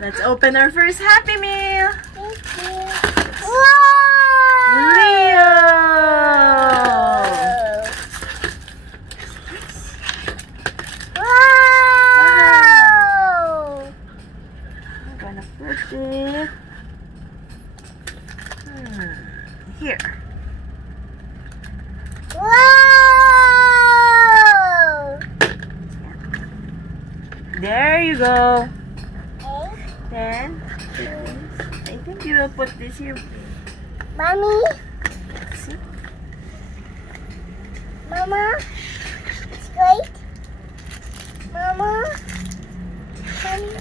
Let's open our first Happy Meal. Wow! Leo! Wow! I'm gonna put it here. Wow! There you go. Okay. Then, I think you will put this here. Mommy? See? Mama? It's great. Mama? Mommy?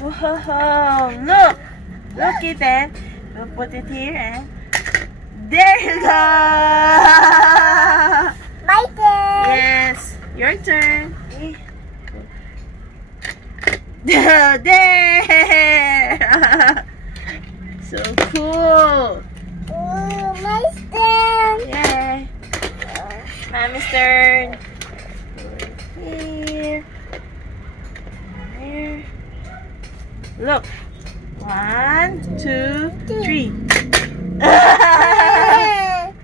Whoa, look! Look it then. We'll put it here and there you go! My turn. Yes, your turn. There! So cool! Ooh, my turn. Yay! Mommy's turn. Here. Here. Look. 1, 2, 3.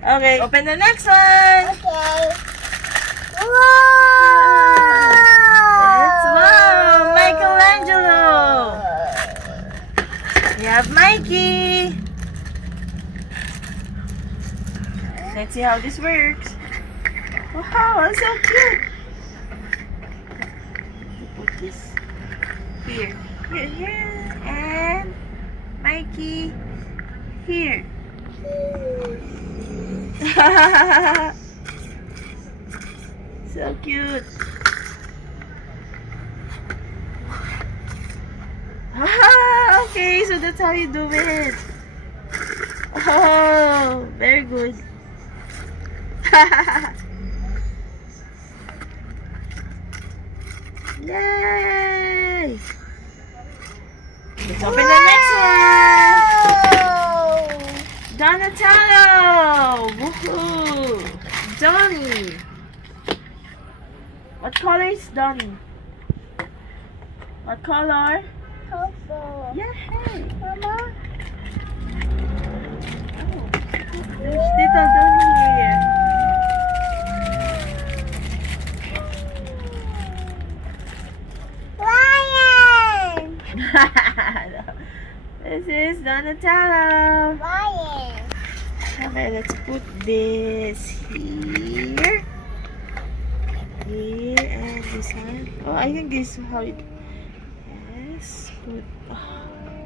Okay, open the next one. Okay. It's wow, Michelangelo. We have Mikey. Let's see how this works. Wow, so cute. Put this here, and Mikey here. So cute. Okay, so that's how you do it. Oh, very good. Yay! Let's open the next one. Donatello! Woohoo! Donnie! What color is Donnie? What color? Purple. Yay! Mama? Oh, there's little Donnie here. Lion. This is Donatello. Lion. Okay, let's put this here. Here and this one. Oh, I think this is how it. Yes, put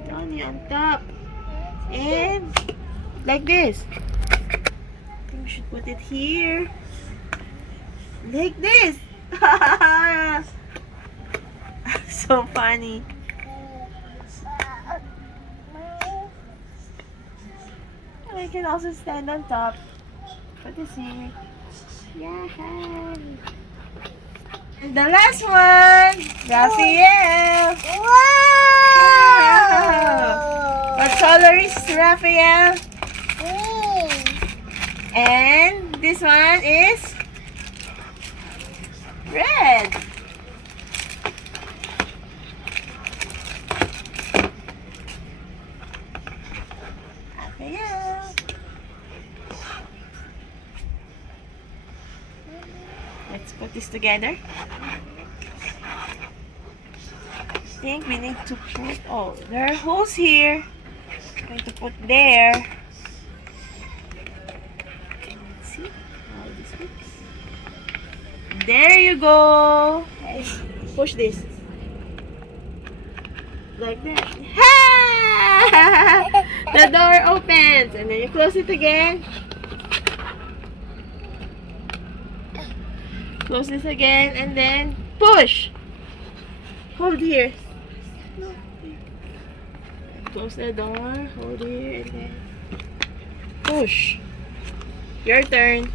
Donnie on top. And like this. I think we should put it here. Like this. So funny. I can also stand on top. Put this here. Yeah. And the last one, Raphael. Wow! What color is Raphael? Green. And this one is red. Raphael. Let's put this together. I think we need to put, oh, there are holes here. I'm going to put there. Let's see how this works. There you go. Push this. Like that. Ha! The door opens and then you close it again. Close this again and then push. Hold here. Close the door. Hold here and then push. Your turn.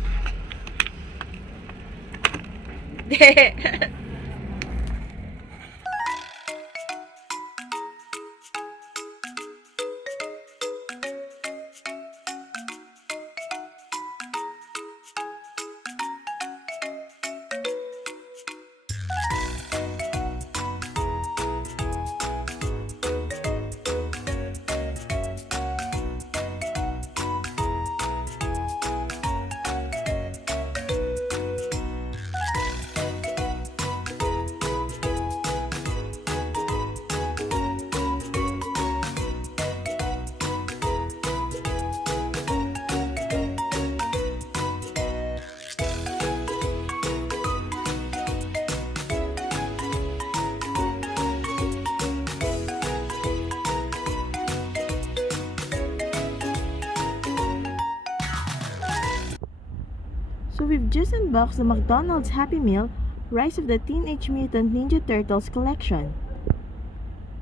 So we've just unboxed the McDonald's Happy Meal Rise of the Teenage Mutant Ninja Turtles collection.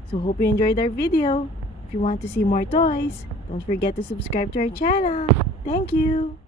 So hope you enjoyed our video. If you want to see more toys, don't forget to subscribe to our channel. Thank you!